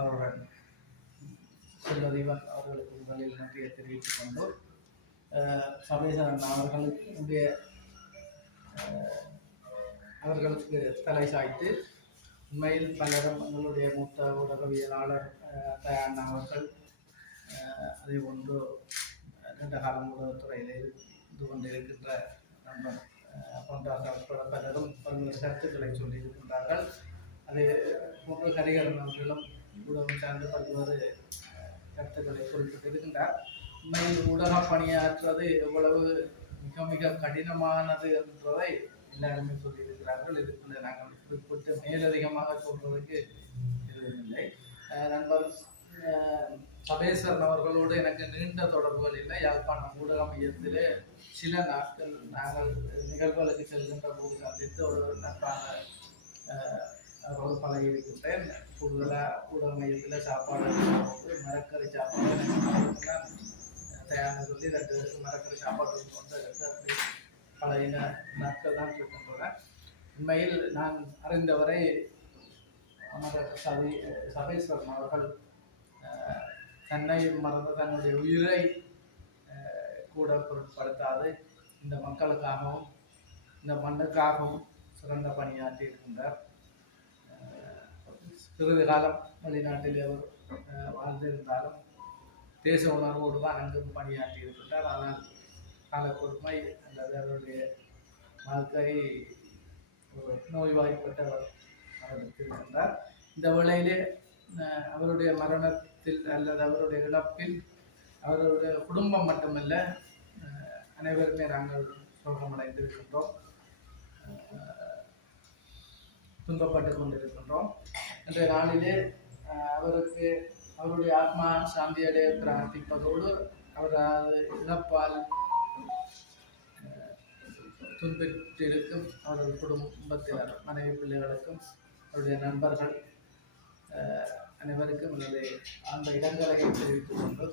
அவருடன் செல்வதீவன் அவர்களுக்கு முதலில் நன்றியை தெரிவித்துக் கொண்டு சபேசன் அவர்களுக்கு தலை சாய்த்து உண்மையில் பலரும் எங்களுடைய மூத்த ஊடகவியலாளர் தயான் அவர்கள் அதே போன்று நீண்ட காலம் ஊடகத்துறையில் இருந்து கொண்டிருக்கின்ற நண்பர் போன்ற பலரும் பல்வேறு கருத்துக்களை சொல்லியிருக்கின்றார்கள். அதே போன்று கரிகரன் அவர்களும் ஊடகம் சார்ந்து பல்வேறு கருத்துக்களை குறிப்பிட்டிருக்கின்றார். உண்மையில் ஊடக பணியாற்றுவது எவ்வளவு மிக மிக கடினமானது என்பதை எல்லாருமே சொல்லியிருக்கிறார்கள். இதுக்குள்ள நாங்கள் குறிப்பிட்டு மேலதிகமாக சொல்வதற்கு இல்லை. நண்பர் சபேஸ்வரன் அவர்களோடு எனக்கு நீண்ட தொடர்புகள் இல்லை. யாழ்ப்பாணம் ஊடக மையத்திலே சில நாட்கள் நாங்கள் நிகழ்வுகளுக்கு செல்கின்ற போது சந்தித்து ஒரு நட்பான அவரோடு பழகி இருக்கின்றேன். கூடுதலாக ஊடக மையத்தில் சாப்பாடு மரக்கறி சாப்பாடு தயாராக சொல்லி 2 பேருக்கு மரக்கறி சாப்பாடு கொண்டு எடுத்து அப்படி பழகின நாட்கள் தான் இருக்கின்றன. உண்மையில் நான் அறிந்தவரை அமரர் சபேஸ்வரன் அவர்கள் தன்னை மறந்து தன்னுடைய உயிரை கூட பொருட்படுத்தாது இந்த மக்களுக்காகவும் இந்த மண்ணுக்காகவும் சிறந்த பணியாற்றி இருக்கின்றார். சிறிது காலம் வெளிநாட்டில் அவர் வாழ்ந்திருந்தாலும் தேச உணர்வோடு தான் அங்கும் பணியாற்றி இருக்கின்றார். ஆனால் காலக்கொடுமை அல்லது அவருடைய வாழ்க்கை ஒரு நோய்வாய்ப்பட்டவர் அவருக்கு இருக்கின்றார். இந்த வேளையிலே அவருடைய மரணத்தில் அல்லது அவருடைய இழப்பில் அவருடைய குடும்பம் மட்டுமல்ல அனைவருமே நாங்கள் சோகமடைந்திருக்கின்றோம், துன்பப்பட்டு கொண்டிருக்கின்றோம். இன்றைய நாளிலே அவருக்கு அவருடைய ஆத்மா சாந்தியடைய பிரார்த்திப்பதோடு அவரது இழப்பால் துன்பத்திற்கும் அவரது குடும்பத்தினர் மனைவி பிள்ளைகளுக்கும் அவருடைய நண்பர்கள் அனைவருக்கும் எனது அந்த இடங்களை தெரிவித்துக் கொண்டு